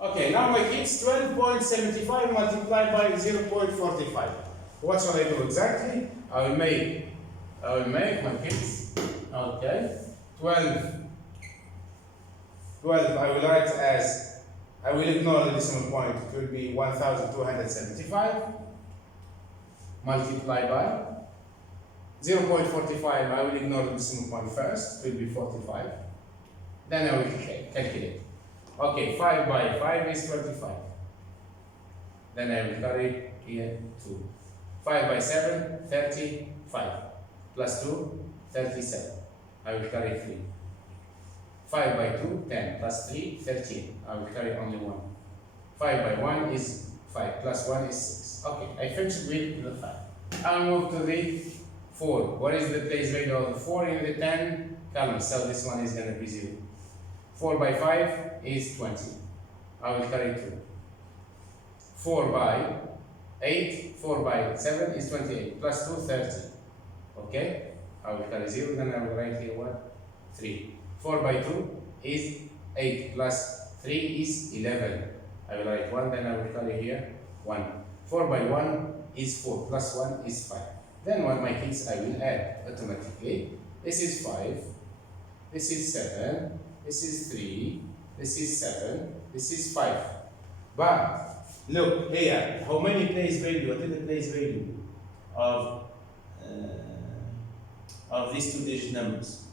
Okay, now my kids, 12.75 multiplied by 0.45. What shall I do exactly? I will make my kids, okay, 12, I will write as, I will ignore the decimal point, it will be 1275 multiplied by 0.45, I will ignore the decimal point first, it will be 45, then I will calculate. Okay, 5 by 5 is 25. Then I will carry here 2. 5 by 7, 35. Plus 2, 37. I will carry 3. 5 by 2, 10. Plus 3, 13. I will carry only 1. 5 by 1 is 5. Plus 1 is 6. Okay, I finished with the 5. I'll move to the 4. What is the place value of the 4 in the 10 column? So this one is going to be 0. 4 by 5 is 20. I will carry 2. 4 by 8, 4 by 7 is 28. Plus 2, 30. Okay? I will carry 0, then I will write here what? 3. 4 by 2 is 8. Plus 3 is 11. I will write 1, then I will carry here 1. 4 by 1 is 4. Plus 1 is 5. Then what my kids I will add automatically. This is 5. This is 7. This is 3, this is 7, this is 5. But look here, how many place value, what is the place value of these 2-digit numbers?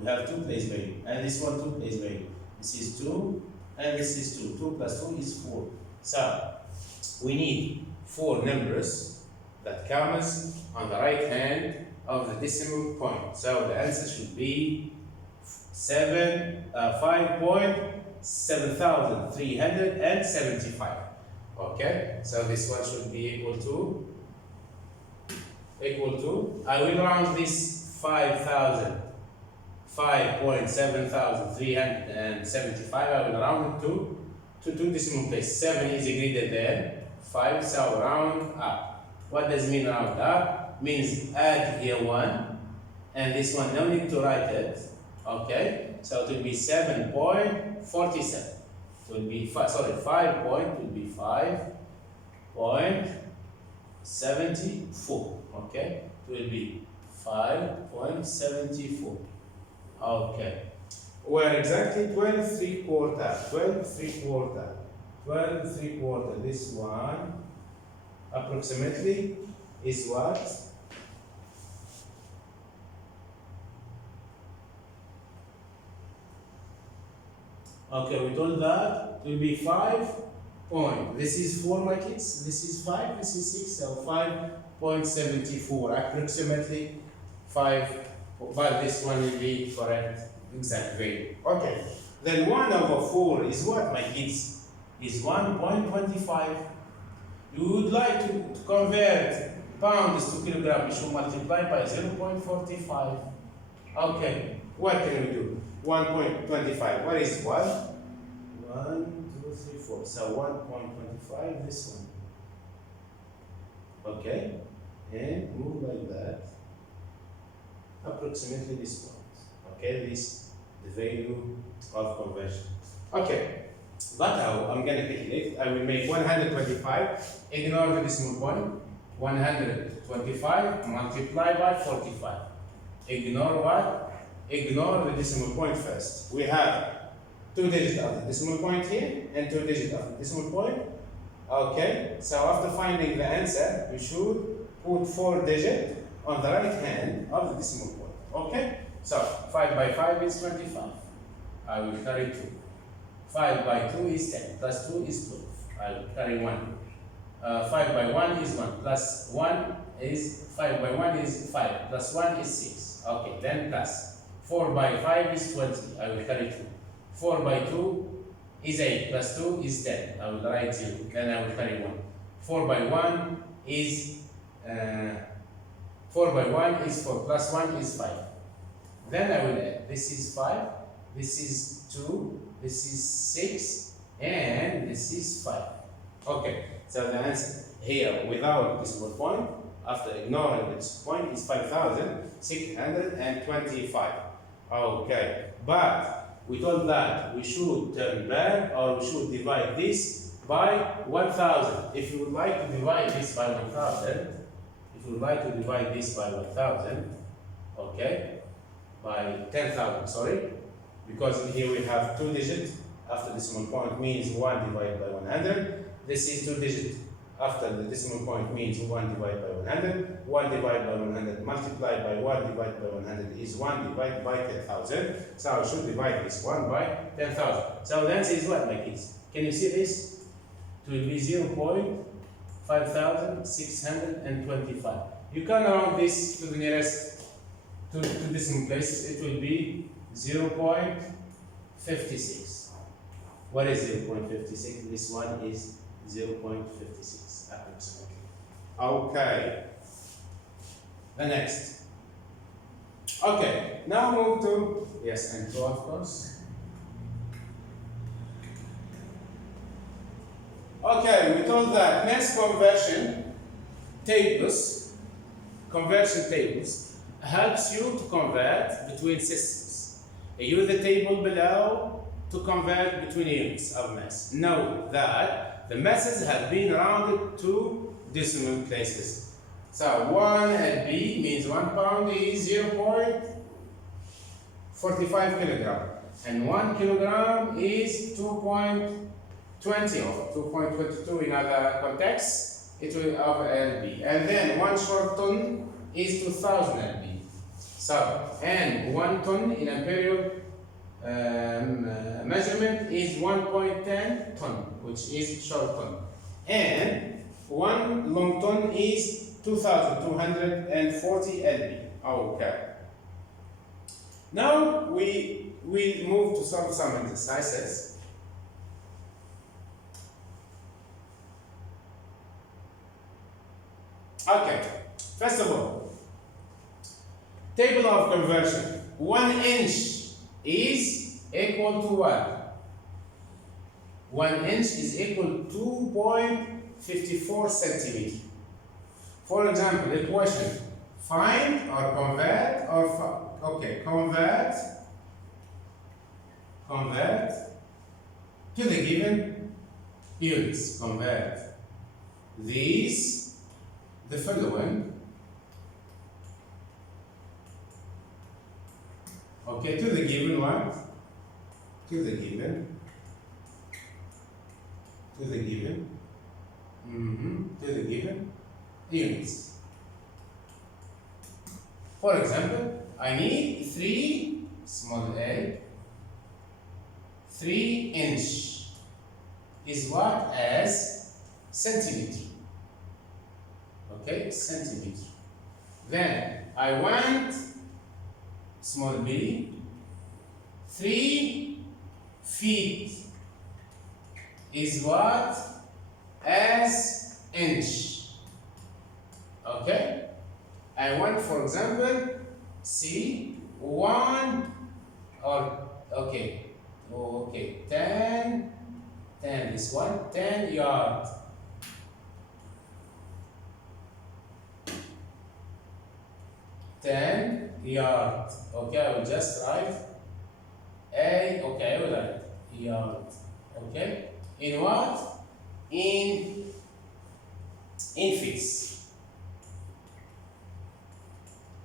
We have 2 place value, and this one 2 place value. This is 2, and this is 2. 2 plus 2 is 4. So we need 4 numbers that comes on the right hand of the decimal point. So the answer should be 5.7375. Okay, so this one should be equal to, I will round this 5.7375, I will round it to 2 decimal places. 7 is greater than 5, so round up. What does it mean round up? Means add here 1, and this one no need to write it. Okay, so it will be 7.47. It will be 5 will be 5.74. Okay, it will be 5.74. Okay, where exactly 12.75. This one approximately is what? Okay, we told that it will be 5 point. This is 4, my kids. This is 5, this is 6, so 5.74. Approximately 5, but this one will be correct, exact value. Okay, then 1 over 4 is what, my kids? Is 1.25. You would like to convert pounds to kilogram, you should multiply by 0.45. Okay, what can we do? 1.25. What is 1? 1, 2, 3, 4. So 1.25, this one. Okay, and move like that. Approximately this one. Okay, this the value of conversion. Okay, but how I'm gonna calculate? I will make 125. Ignore the decimal point. 125 multiplied by 45. Ignore what? Ignore the decimal point first. We have 2 digits of the decimal point here and 2 digits of the decimal point. Okay, so after finding the answer, we should put 4 digits on the right hand of the decimal point. Okay, so 5 by 5 is 25. I will carry 2. 5 by 2 is 10. Plus 2 is 12. I will carry 1. 5 by 1 is 1. Plus 1 is 5 by 1 is 5. Plus 1 is 6. Okay, then plus. 4 by 5 is 20. I will carry 2. 4 by 2 is 8. Plus 2 is 10. I will write 0. Then I will carry 1. 4 by 1 is 4 by 1 is 4. Plus 1 is 5. Then I will add. This is 5. This is 2. This is 6. And this is 5. Okay. So the answer here without decimal point, after ignoring the decimal point, is 5,625. Okay, but we told that we should turn back, or we should divide this by 1000. If you would like to divide this by 1000, okay, by 10,000, sorry, because here we have 2 digits after decimal point means 1 divided by 100. This is 2 digits after the decimal point means 1 divided by 100. 1 divided by 100 multiplied by 1 divided by 100 is 1 divided by 10,000. So I should divide this 1 by 10,000. So the answer is what, my kids? Can you see this? It will be 0.5625. You can round this to the nearest two decimal places. It will be 0.56. What is 0.56? This one is 0.56 approximately. Okay. The next. Okay. Now move to yes and 2 of course. Okay, we told that mass conversion tables helps you to convert between systems. Use the table below to convert between units of mass. Note that the masses have been rounded to decimal places. So 1 lb means 1 pound is 0.45 kilogram, and 1 kilogram is 2.20 or 2.22 in other contexts. It will have lb, and then 1 short ton is 2000 lb. So, and 1 ton in imperial measurement is 1.10 ton, which is short ton, and 1 long ton is 2240 lb. Okay. Now we will move to solve some exercises. Okay, first of all, table of conversion. 1 inch is equal to what? 1 inch is equal to 2.54 centimeters. For example, the question, find or convert to the given units. Convert the following, okay, to the given what? To the given units. For example, I need 3 inch is what as centimeter. Okay, centimeter. Then I want small b 3 feet is what as inch. Okay, I want, for example, C 1 or okay 10 this one 10 yard. 10 yard. Okay, I will just write I will write yard. Okay, in what? In feet.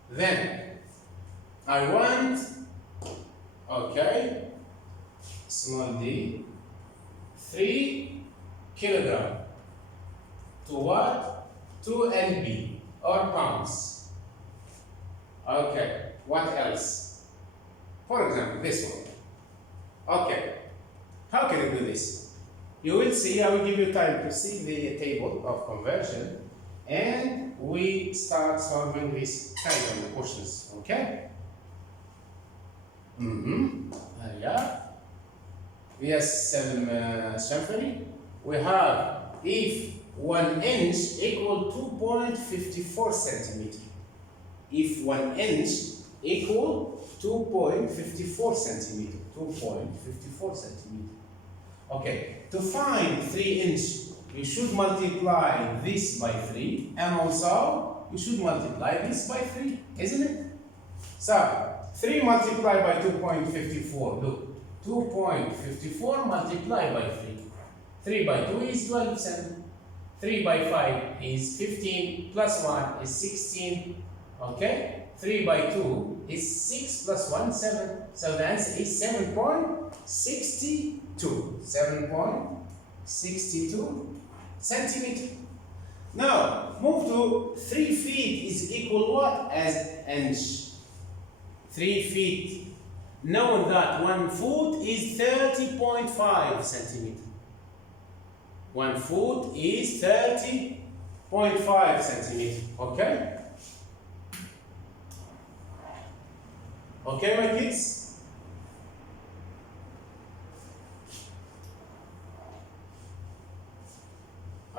Then I want, okay, small d 3 kilogram to what? To lb or pounds. Okay, what else? For example, this one. Okay, how can I do this? You will see, I will give you time to see the table of conversion, and we start solving this kind of questions. Okay? Yes, Shamfari. We have if 1 inch equal 2.54 centimeter. If 1 inch equal 2.54 centimeter. 2.54 centimeter. Okay, to find 3 inch, you should multiply this by 3, and also you should multiply this by 3, isn't it? So 3 multiplied by 2.54, look, 2.54 multiplied by 3. 3 by 2 is 12, 7. 3 by 5 is 15, plus 1 is 16. Okay? 3 by 2 is 6 plus 1, 7. So the answer is 7.62. 7.62 centimeter. Now, move to 3 feet is equal what as inch? 3 feet. Knowing that 1 foot is 30.5 centimeter. 1 foot is 30.5 centimeter. Okay? Okay, my kids?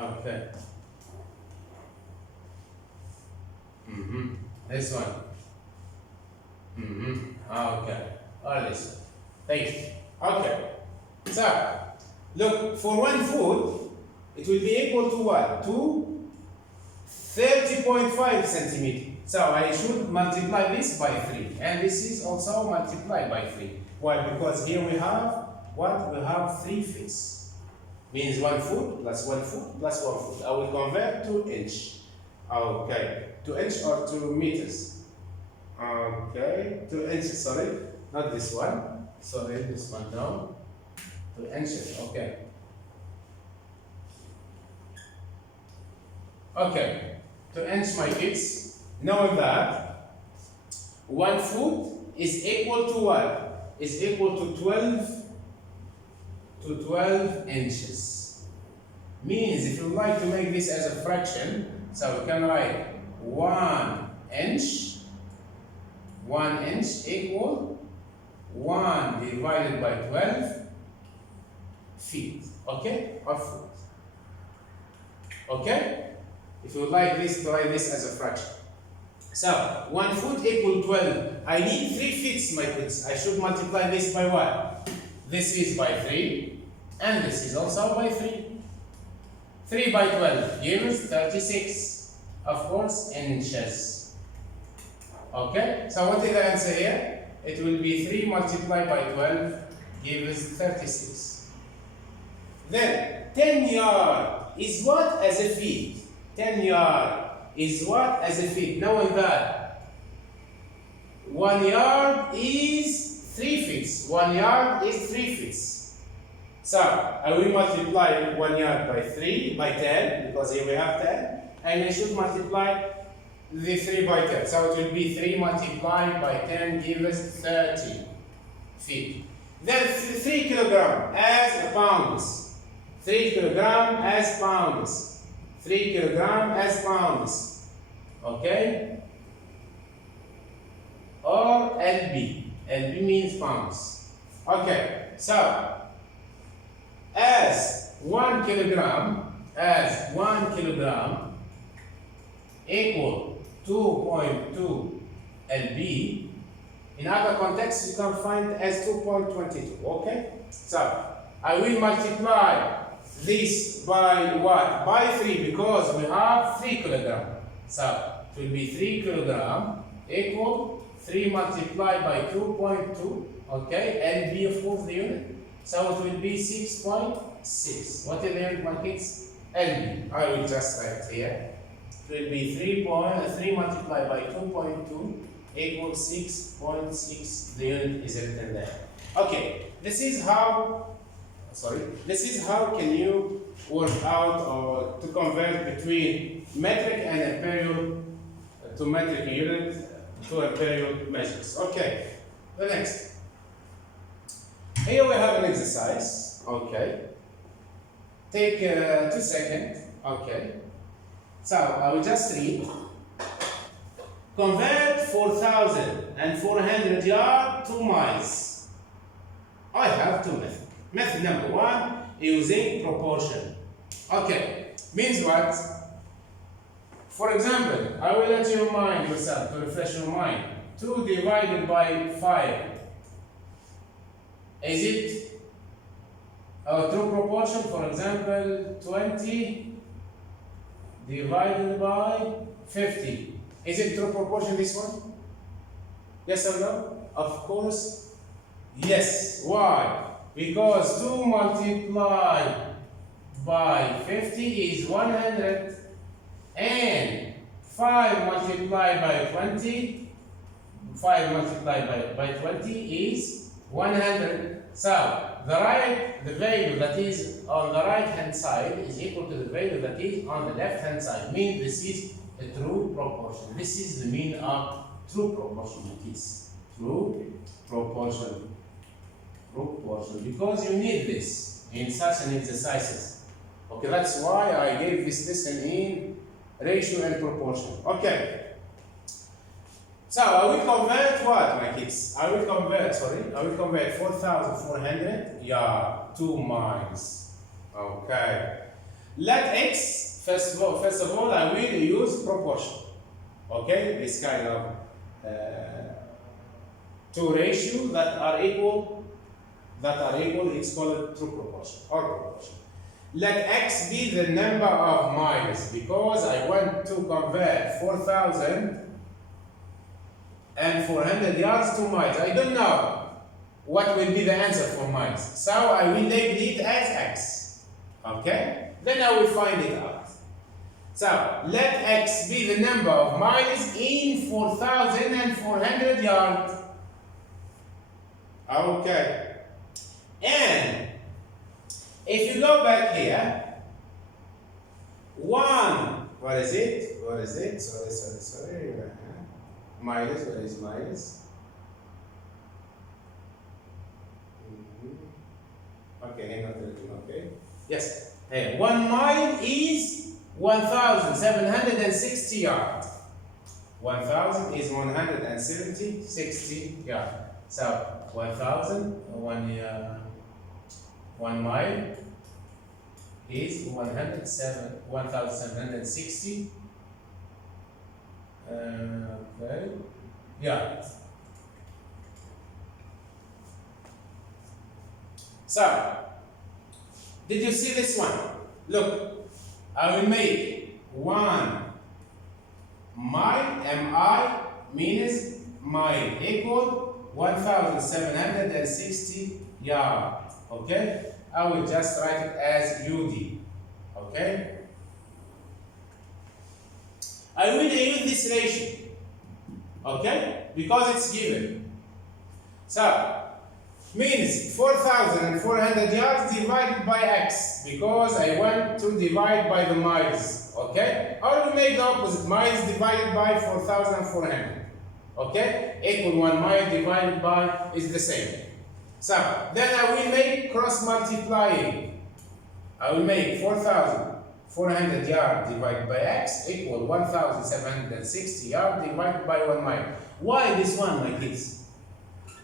Okay. This one. Okay. All this. Thank you. Okay. So, look, for 1 foot, it will be equal to what? To 30.5 centimeter. So I should multiply this by 3. And this is also multiplied by 3. Why? Because here we have what? We have 3 feet. Means 1 foot plus 1 foot plus 1 foot. I will convert to inch. Okay. To inch or to meters? Okay. To inches, sorry. Not this one. Sorry, this one no. To inches. Okay. Okay. To inch, my kids. Knowing that 1 foot is equal to what? Is equal to 12 inches. Means if you like to make this as a fraction, so we can write 1 inch. 1 inch equal 1 divided by 12 feet. Okay? Or foot. Okay? If you like this, to write this as a fraction. So, 1 foot equal 12. I need 3 feet, my kids. I should multiply this by what? This is by 3. And this is also by 3. 3 by 12 gives 36. Of course, inches. Okay? So, what is the answer here? It will be 3 multiplied by 12 gives 36. Then, 10 yard is what as a feet? 10 yard is what as a feet? Knowing that 1 yard is 3 feet. 1 yard is 3 feet. So I will multiply 1 yard by 3 by 10 because here we have 10, and I should multiply the 3 by 10. So it will be 3 multiplied by 10 gives 30 feet. Then 3 kilogram as pounds. 3 kilogram as pounds. 3 kilogram as pounds. Okay? Or LB. LB means pounds. Okay, so as 1 kilogram equal 2.2 LB. In other contexts, you can find as 2.22. Okay? So I will multiply this by what? By 3 because we have 3 kilogram. So it will be 3 kilogram equal 3 multiplied by 2.2. Okay? LB, of course, the unit. So it will be 6.6. What is the unit, my kids? LB. I will just write here. It will be 3 multiplied by 2.2 equals 6.6. The unit is written there. Okay, this is how can you work out or to convert between metric and imperial to metric unit to imperial measures. Okay, the next. Here we have an exercise. Okay. Take 2 seconds. Okay. So I will just read. Convert 4,400 yards to miles. I have 2 methods. Method number 1, using proportion. Okay, means what? For example, I will let you remind yourself, to refresh your mind. 2 divided by 5. Is it a true proportion? For example, 20 divided by 50. Is it true proportion, this one? Yes or no? Of course, Yes. Why? Because 2 multiplied by 50 is 100 and 5 multiplied by 20, 5 multiplied by 20 is 100. So the value that is on the right hand side is equal to the value that is on the left hand side. Means this is a true proportion. This is the mean of true proportion. It is true proportion. Because you need this in such an exercises. Okay, that's why I gave this lesson in ratio and proportion. Okay. So I will convert what, my kids? I will convert 4,400 to miles. Okay. Let x, first of all, I will use proportion. Okay, this kind of two ratios that are equal, it's called true proportion or proportion. Let x be the number of miles because I want to convert 4,400 yards to miles. I don't know what will be the answer for miles, so I will label it as x. Okay, then I will find it out. So let x be the number of miles in 4,400 yards. Okay. And if you go back here, what is it? Sorry. Minus, where is minus? Okay, not written, okay. Yes, hey, 1 mile is 1,760 yards. 1,000 is 160 yards. So 1 mile is 1,760 okay, yards. So, did you see this one? Look, I will make 1 mile, mi means mile, equal 1,760 yards. Okay? I will just write it as UD. Okay? I will use this ratio. Okay? Because it's given. So, means 4,400 yards divided by x, because I want to divide by the miles. Okay? Or we make the opposite, miles divided by 4,400. Okay? Equal 1 mile divided by is the same. So, then I will make cross multiplying. I will make 4,400 yards divided by x equal 1,760 yards divided by 1 mile. Why this one, my kids?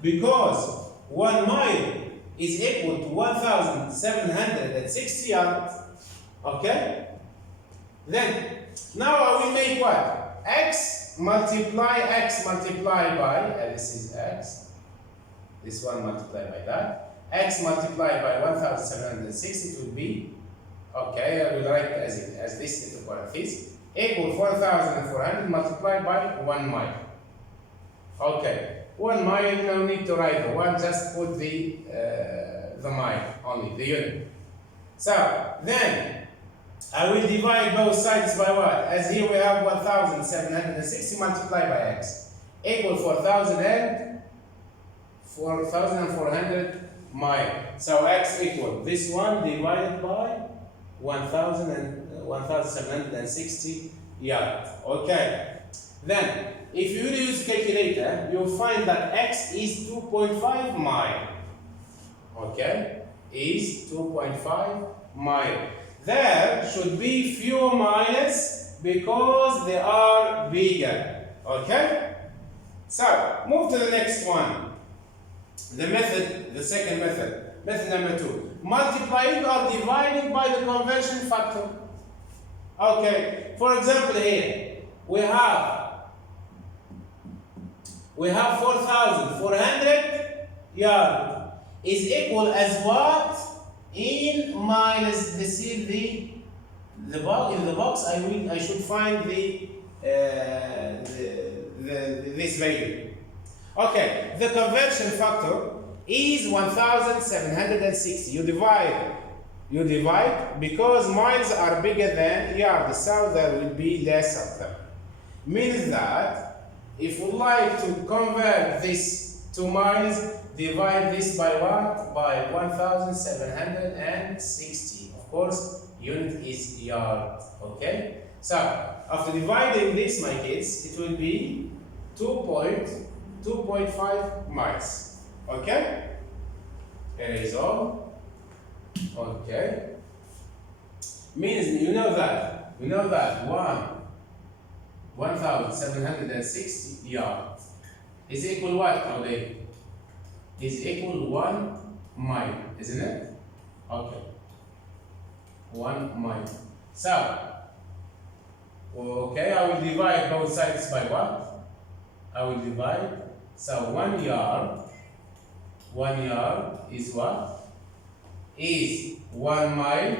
Because 1 mile is equal to 1,760 yards. Okay? Then, now I will make what? X multiply by, this is x. This one multiplied by that. X multiplied by 1,760 it will be, okay, I will write as this into parentheses, equal 4,400 multiplied by 1 mile. Okay, 1 mile, no need to write the 1, just put the mile only, the unit. So, then, I will divide both sides by what? As here we have 1,760 multiplied by x, equal 4,400 mile. So x equal this one divided by 1,760 yards. Okay. Then, if you use calculator, you'll find that x is 2.5 mile. Okay? Is 2.5 mile. There should be few miles because they are bigger. Okay? So, move to the next one. The second method. Method number 2. Multiplying or dividing by the conversion factor. Okay, for example here, we have 4,400 yards is equal as what? In minus, this is the box. In the box, I should find this value. Okay, the conversion factor is 1,760. You divide because miles are bigger than yards, so there will be less of them. Means that if we like to convert this to miles, divide this by what? By 1,760. Of course, unit is yard. Okay? So, after dividing this, my kids, it will be 2.5 miles. Okay? Here is all. Okay. Means you know that 1,760 yards is equal what, Audrey? Is equal 1 mile, isn't it? Okay. 1 mile. So, okay, I will divide both sides by what? I will divide. So 1 yard is what? Is 1 mile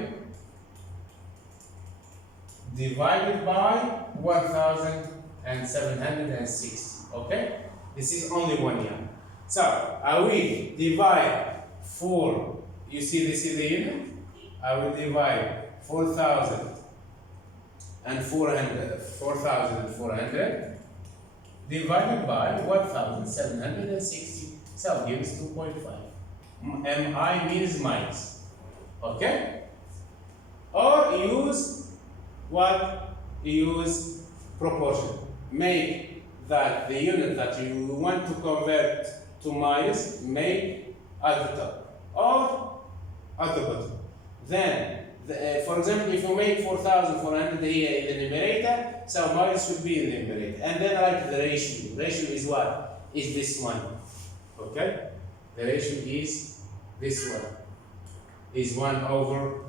divided by 1,760. Okay? This is only 1 yard. So I will divide 4. You see, this is the unit. I will divide 4,400 divided by 1,760. So gives 2.5. MI means miles. Okay? Or use what? Use proportion. Make that the unit that you want to convert to miles, make at the top or at the bottom. Then, for example, if you make 4,400 here in the numerator, so miles should be in the numerator. And then write the ratio. Ratio is what? Is this one. Okay? The ratio is this one. Is 1 over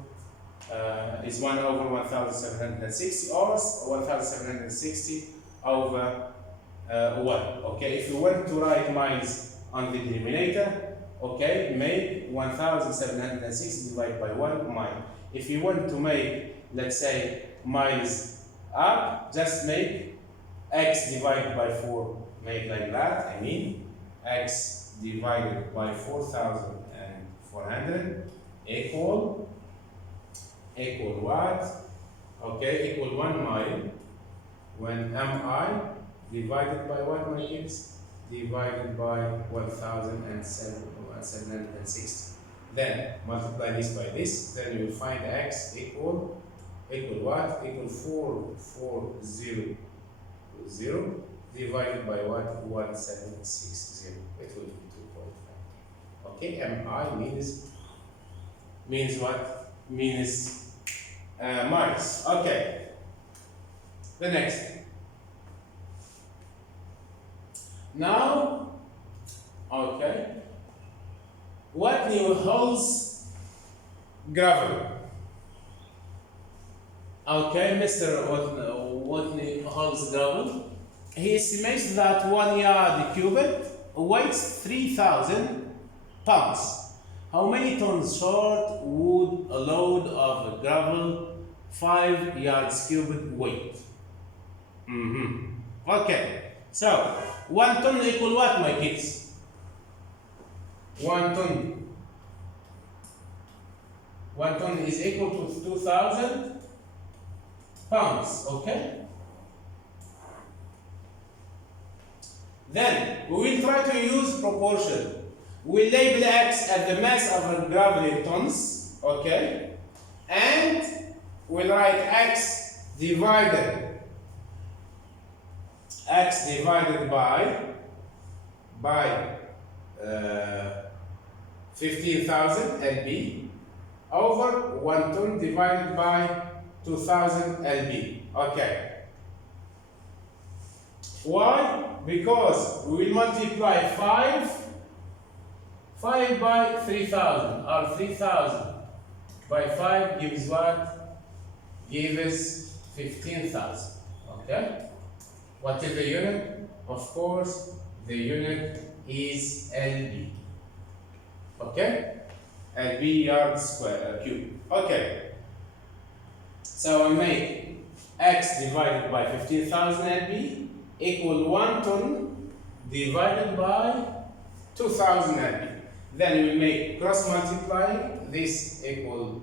1,760 or 1,760 over 1. Okay, if you want to write miles on the denominator, okay, make 1,760 divided by 1 mile. If you want to make, let's say, miles up, just make x divided by 4. Make like that, I mean, x divided by 4,400 equal what? Okay, equal 1 mile when mi divided by what, my kids? Divided by 1,760. Then multiply this by this, then you will find x equal what? Equal 4,400 divided by what? 1,760. It will be 2.5. Okay, mi means what? Means miles. Okay. The next. Now, okay. What new holds gravel? Okay, Mr. Watney holds gravel. He estimates that 1 yard cubed weighs 3,000 pounds. How many tons short would a load of gravel 5 yards cubed weight? Okay, so 1 ton equal what, my kids? 1 ton. 1 ton is equal to 2,000 pounds. Okay. Then we will try to use proportion. We label x at the mass of a gravel in tons, okay, and we'll write x divided by 15,000 lb over 1 ton divided by 2,000 lb. Okay. Why? Because we will multiply 5 by 3,000, or 3,000 by 5 gives what? Gives 15,000. Okay? What is the unit? Of course, the unit is LB. Okay? LB yard square cube. Okay. So we make x divided by 15,000 LB equal 1 ton divided by 2,000 LB. Then we make cross multiply. This equal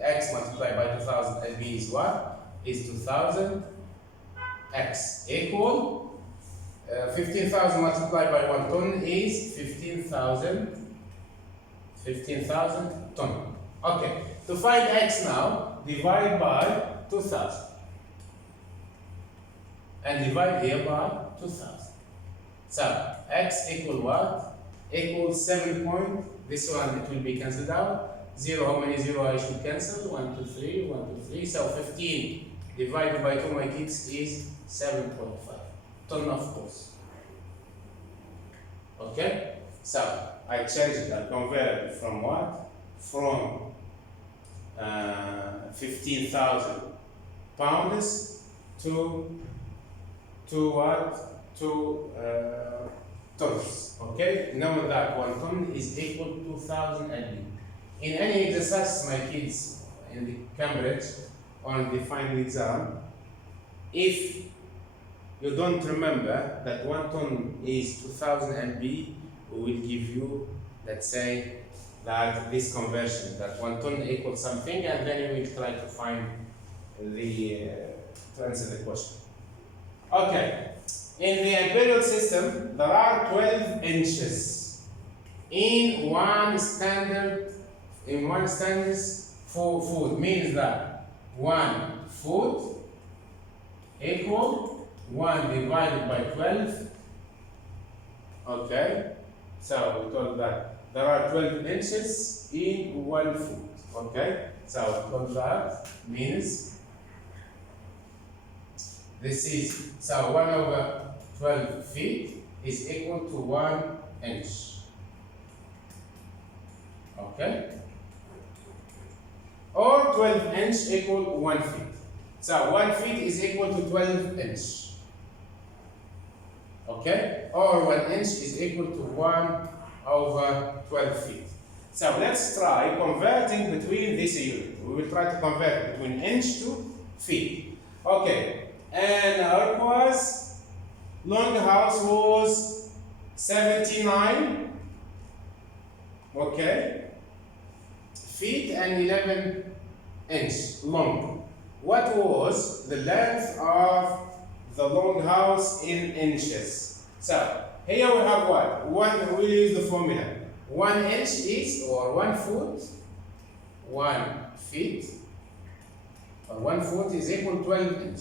x multiplied by 2000 and b is what? Is 2000 x equal 15,000 multiplied by 1 ton is 15,000 ton. Okay, to find x now, divide by 2000 and divide here by 2000. So x equal what? Equals 7 point. This one it will be cancelled out. 0, how many 0 I should cancel? 1, 2, 3, 1, 2, 3. So 15 divided by 2, my kids, is 7.5 ton, of course. Okay? So I changed it, I converted it from what? From 15,000 pounds to what? To tons. Okay? Know that 1 ton is equal to 2,000 LB. In any exercise, my kids in the Cambridge on the final exam, if you don't remember that 1 ton is 2000 MB, we will give you, let's say, that this conversion, that 1 ton equals something, and then you will try to find the, to answer the question. Okay, in the imperial system, there are 12 inches in one standard for food. Means that 1 foot equal 1 divided by 12. Okay, so we told that there are 12 inches in 1 foot. Okay, so we told that means this is, so 1 over 12 feet is equal to 1 inch. Okay, or 12 inch equal 1 feet. So 1 feet is equal to 12 inch. Okay, or 1 inch is equal to 1 over 12 feet. So let's try converting between this unit. We will try to convert between inch to feet. Okay, and our was long house was 79. Okay, feet and 11 inch long. What was the length of the long house in inches? So here we have what? One, we'll use the formula. 1 inch is, or 1 foot, 1 feet, or 1 foot is equal to 12 inch.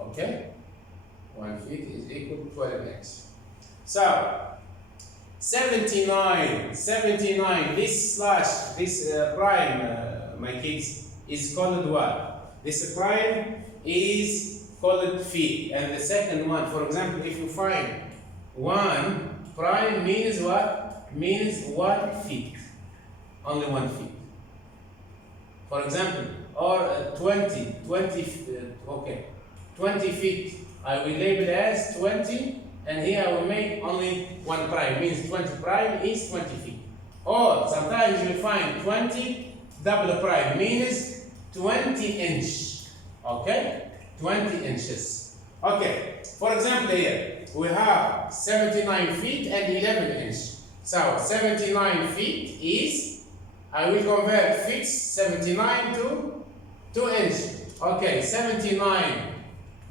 Okay? 1 feet is equal to 12 inch. So 79, this slash, this prime, my kids, is called what? This prime is called feet. And the second one, for example, if you find 1 prime means what? Means 1 feet. Only 1 feet. For example, or 20 feet. I will label as 20. And here I will make only 1 prime, means 20 prime is 20 feet. Or sometimes you find 20 double prime, means 20 inch. Okay? 20 inches. Okay, for example here, we have 79 feet and 11 inch. So 79 feet is, I will convert feet 79 to 2 inch. Okay, 79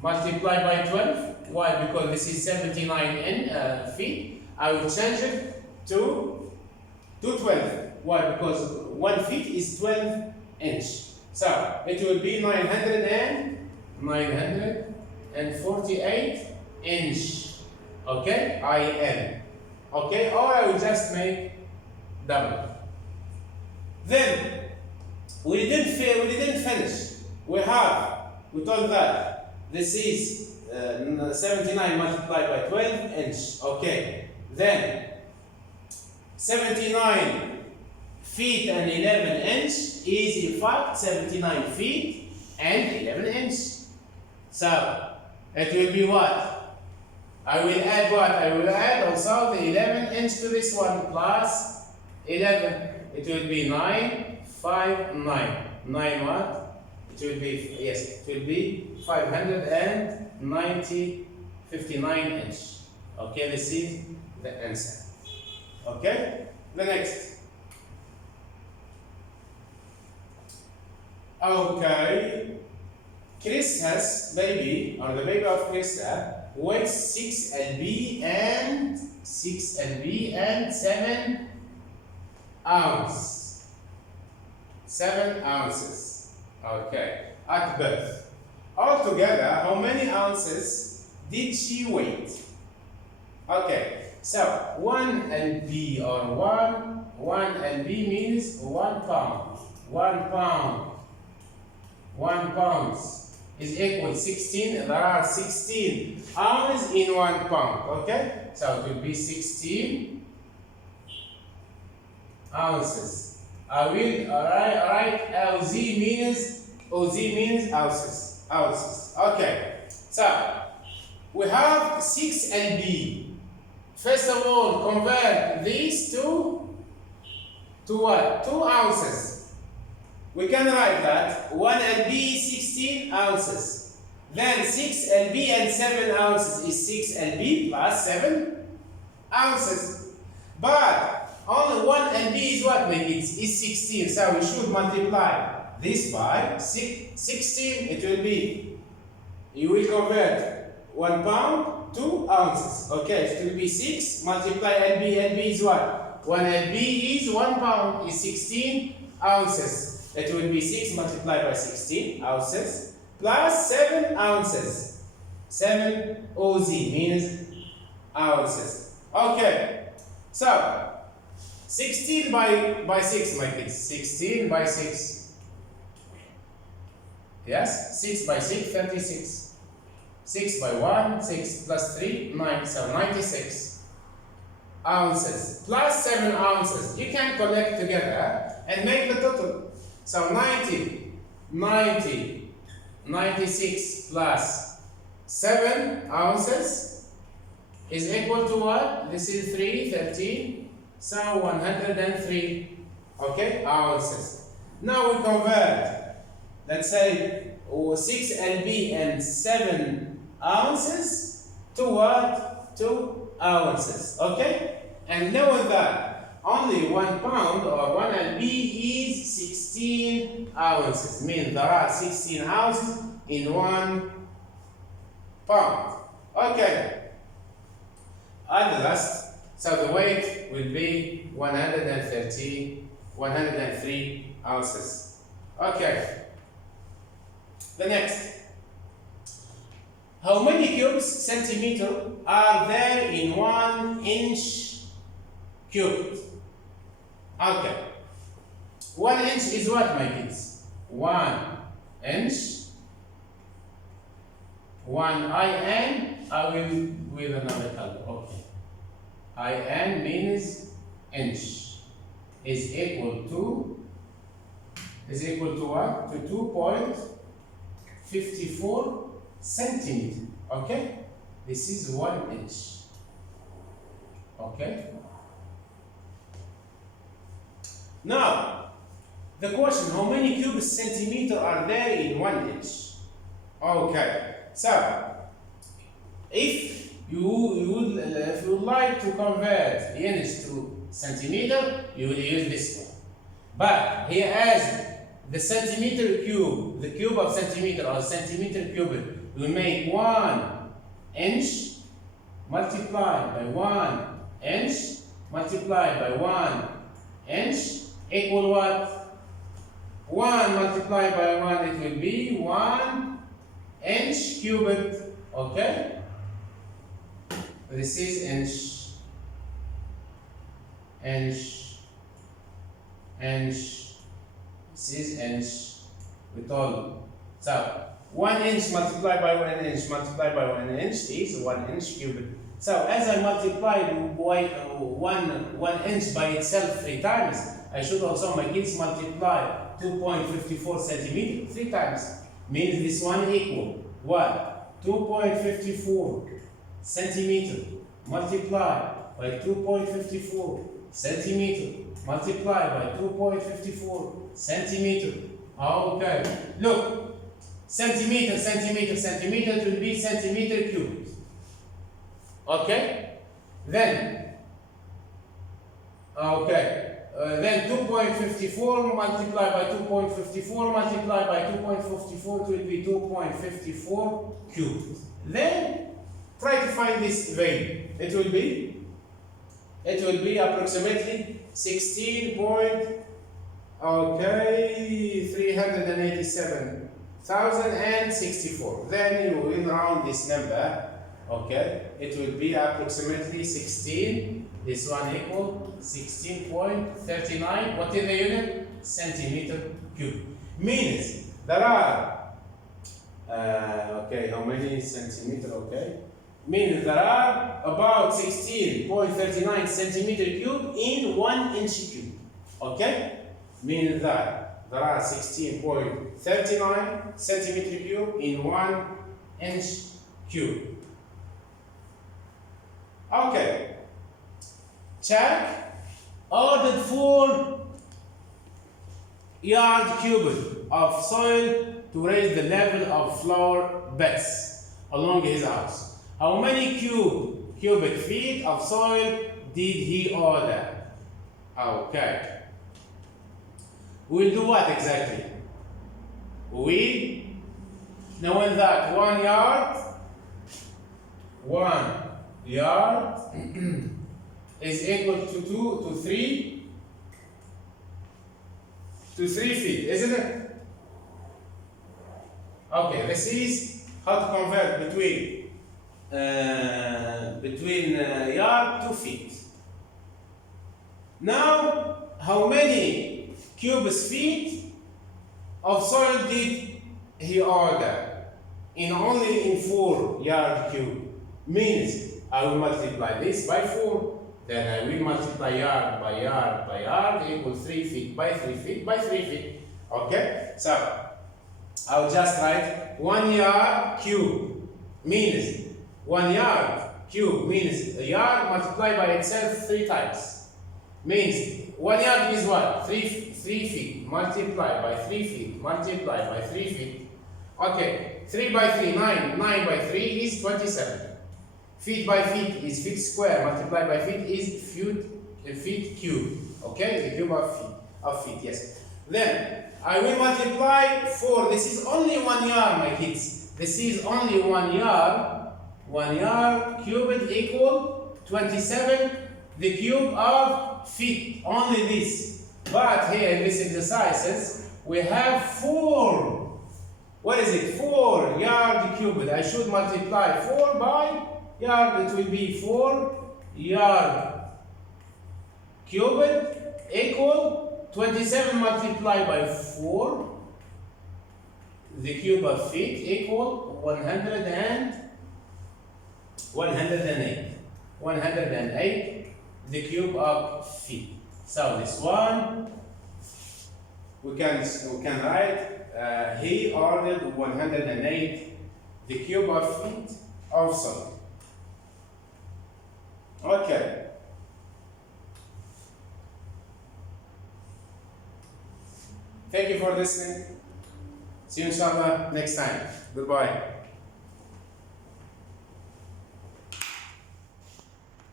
multiplied by 12. Why? Because this is 79 feet. I will change it to 12. Why? Because 1 feet is 12 inch. So it will be 948 inch. Okay, IN. Okay, or I will just make double. Then we didn't finish. We told that this is 79 multiplied by 12 inch. Okay, then 79 feet and 11 inch is in fact 79 feet and 11 inch. So it will be what? I will add what? I will add also the 11 inch to this one plus 11. It will be 9, 5, 9. 9 what? It will be, yes, it will be 59 inch. Okay, this is the answer. Okay? The next. Okay. Chris baby, or the baby of Chris, weighs 6 lb and 7 ounces. 7 ounces. Okay. At birth. Altogether, how many ounces did she weigh? Okay. So 1 lb or 1 lb means 1 pound. 1 pound. 1 pound is equal 16. There are 16 ounces in 1 pound. Okay? So it will be 16 ounces. Alright. OZ means ounces. Ounces. Okay. So we have 6 lb. First of all, convert these to what? 2 ounces. We can write that 1 lb is 16 ounces. Then 6 lb and 7 ounces is 6 lb plus 7 ounces. But only 1 lb is what, my kids? Is 16. So we should multiply this by 16. It will be, you will convert 1 pound to ounces. Okay, it will be 6 multiply lb. lb is what? 1 lb is 1 pound is 16 ounces. It will be 6 multiplied by 16 ounces plus 7 ounces. 7 OZ means ounces. Okay, so 16 by 6, my kids. 16 by 6. Yes, 6 by 6, 36. 6 by 1, 6 plus 3, 9. So 96 ounces plus 7 ounces. You can connect together and make the total. So 96 plus 7 ounces is equal to what? This is 3, 13. So 103, okay, ounces. Now we convert, let's say 6 lb and 7 ounces to what? 2 ounces, okay? And knowing that only 1 pound or 1 lb is 16 ounces. Means there are 16 ounces in 1 pound. Okay. And the last, so the weight will be 103 ounces. Okay. The next. How many cubes centimeter are there in 1 inch cubed? Okay. 1 inch is what, my kids? 1 inch. 1 IN, I will with another color. Okay. IN means inch. Is equal to what? To 2.54 centimeter. Okay? This is 1 inch. Okay? Now, the question, how many cubic centimeters are there in 1 inch? Okay, so if you would like to convert the inch to centimeter, you will use this one. But here as the centimeter cube, the cube of centimeter or centimeter cubed, we make 1 inch multiplied by 1 inch multiplied by 1 inch equal what? 1 multiplied by 1, it will be 1 inch cubed. Okay? This is inch. This is inch. We told. So 1 inch multiplied by 1 inch multiplied by 1 inch is 1 inch cubed. So as I multiply 1 inch by itself 3 times, I should also, my kids, multiply 2.54 centimeters 3 times. Means this one equal what? 2.54 centimeters multiplied by 2.54 centimeters multiplied by 2.54 centimeters. Okay. Look. Centimeter it will be centimeter cubed. Okay? Then Okay. Then 2.54 multiplied by 2.54 multiplied by 2.54, it will be 2.54 cubed. Then try to find this value. It will be approximately 387,064. Then you will round this number. Okay, it will be approximately 16. This one equal 16.39. What is the unit? Centimeter cube. Means there are okay, how many centimeter? Okay, means there are about 16.39 centimeter cube in 1 inch cube. Okay, means that there are 16.39 centimeter cube in 1 inch cube. Okay, check. Ordered 4 yard cubed of soil to raise the level of flower beds along his house. How many cubic feet of soil did he order? Okay. We'll do what exactly? Knowing that 1 yard is equal to 3 feet, isn't it? Okay, this is how to convert between yard to feet. Now, how many cubic feet of soil did he order? Only in 4 yard cube. Means I will multiply this by 4, then I will multiply yard by yard by yard equals 3 feet by 3 feet by 3 feet. Okay, so I'll just write 1 yard cube means 1 yard cube means a yard multiplied by itself 3 times. Means 1 yard is what? 3 feet multiplied by 3 feet multiplied by 3 feet. Okay, 3 by 3, 9 by 3 is 27. Feet by feet is feet square multiplied by feet is feet cube. Okay, the cube of feet, yes. Then I will multiply 4. This is only 1 yard, my kids. This is only 1 yard. 1 yard cubed equal 27. The cube of feet, only this. But here in this exercises we have 4. What is it? 4 yard cubed. I should multiply 4 by yard. It will be 4 yard cubed equal 27 multiplied by 4. The cube of feet equal 108. 108 the cube of feet. So this one we can write he ordered 108 the cube of feet of soil. Okay. Thank you for listening. See you inshallah next time. Goodbye.